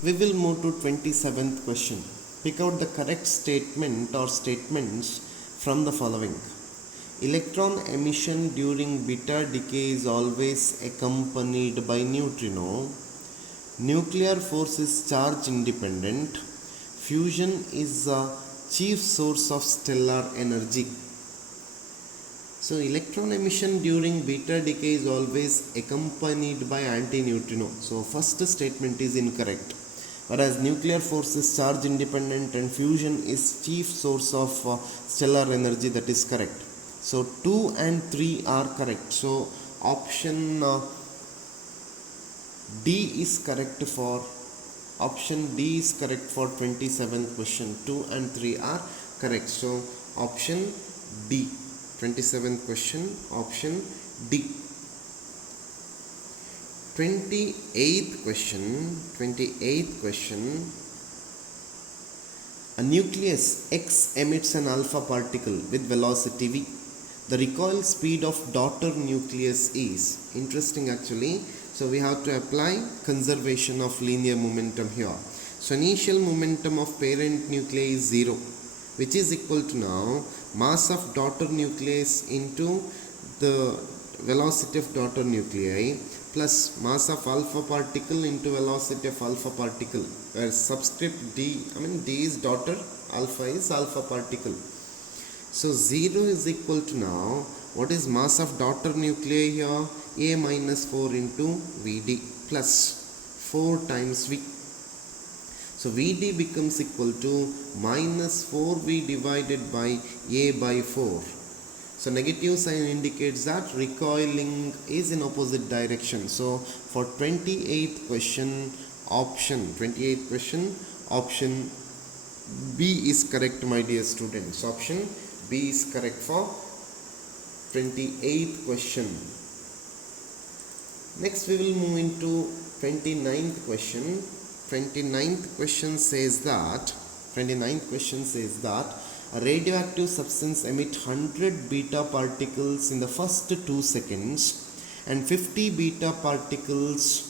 We will move to 27th question. Pick out the correct statement or statements from the following. Electron emission during beta decay is always accompanied by neutrino. Nuclear force is charge independent. Fusion is a chief source of stellar energy. So electron emission during beta decay is always accompanied by antineutrino. So first statement is incorrect. Whereas nuclear force is charge independent and fusion is chief source of stellar energy, that is correct. So 2 and 3 are correct. So option D is correct for 27th question. 2 and 3 are correct. So option D. 27th question, option D. 28th question. A nucleus X emits an alpha particle with velocity v. The recoil speed of daughter nucleus is, interesting actually. So we have to apply conservation of linear momentum here. So initial momentum of parent nuclei is 0, which is equal to now mass of daughter nucleus into the velocity of daughter nuclei plus mass of alpha particle into velocity of alpha particle, where subscript D is daughter, alpha is alpha particle. So 0 is equal to now, what is mass of daughter nuclei here? A minus 4 into Vd plus 4 times V. So Vd becomes equal to minus 4V divided by A by 4. So negative sign indicates that recoiling is in opposite direction. So for 28th question, option B is correct, my dear students. Option B is correct for 28th question. Next we will move into 29th question. 29th question says that a radioactive substance emits 100 beta particles in the first 2 seconds and 50 beta particles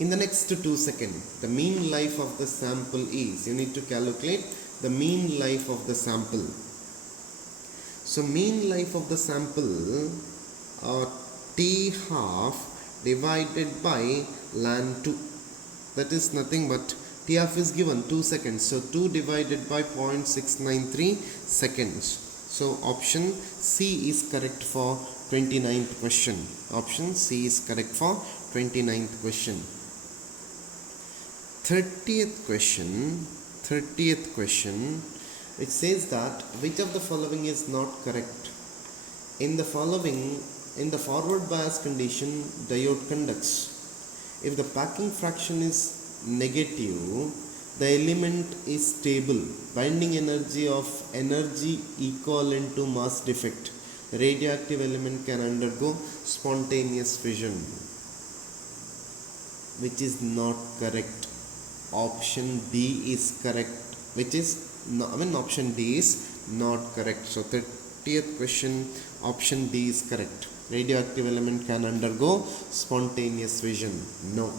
in the next 2 seconds. The mean life of the sample is, you need to calculate the mean life of the sample. So mean life of the sample, T half divided by ln 2. That is nothing but T half is given 2 seconds. So 2 divided by 0.693 seconds. So option C is correct for 29th question. Option C is correct for 29th question. 30th question. It says that which of the following is not correct? In the forward bias condition, diode conducts. If the packing fraction is negative, the element is stable. Binding energy of energy equivalent to mass defect. The radioactive element can undergo spontaneous fission, which is not correct. Option D is correct, option D is not correct. So 30th question, option D is correct. Radioactive element can undergo spontaneous fission. No.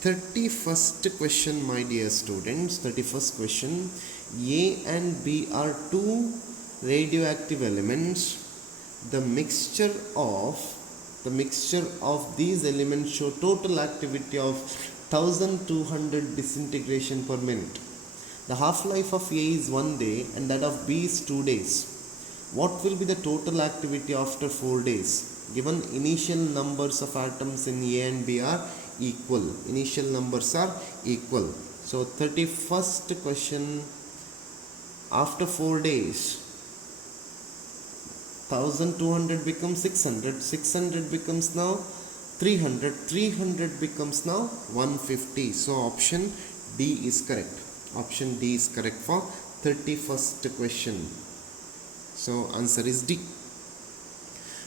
31st question, my dear students. 31st question. A and B are two radioactive elements. The mixture of these elements show total activity of 1200 disintegration per minute. The half-life of A is 1 day and that of B is 2 days. What will be the total activity after 4 days? Given initial numbers of atoms in A and B are equal. So 31st question, after 4 days, 1200 becomes 600. 600 becomes now 300. 300 becomes now 150. So option D is correct. Option D is correct for 31st question. So answer is D.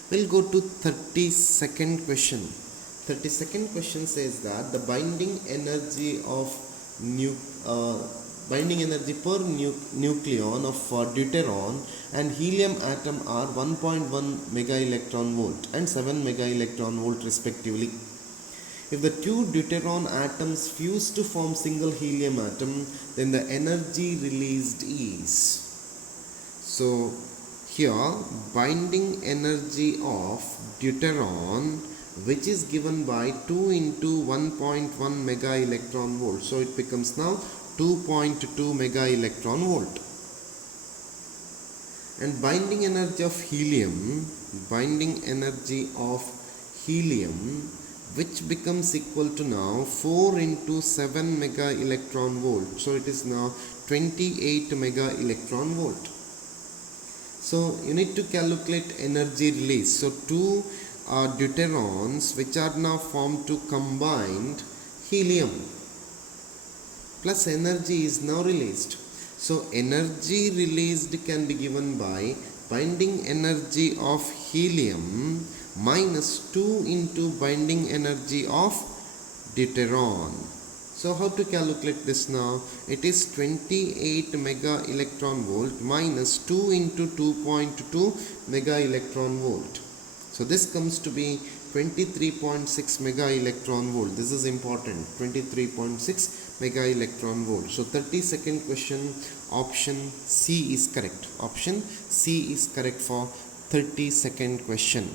We'll go to 32nd question. 32nd question says that the binding energy per nucleon of deuteron and helium atom are 1.1 mega electron volt and 7 mega electron volt respectively. If the two deuteron atoms fuse to form single helium atom, then the energy released is. So here binding energy of deuteron, which is given by 2 into 1.1 mega electron volt. So it becomes now 2.2 mega electron volt. And binding energy of helium, which becomes equal to now 4 into 7 mega electron volt. So it is now 28 mega electron volt. So you need to calculate energy release. So two deuterons which are now formed to combined helium plus energy is now released. So energy released can be given by binding energy of helium minus 2 into binding energy of deuteron. So how to calculate this now? It is 28 mega electron volt minus 2 into 2.2 mega electron volt. So this comes to be 23.6 mega electron volt. This is important. 23.6 mega electron volt. So 32nd question, option C is correct. Option C is correct for 32nd question.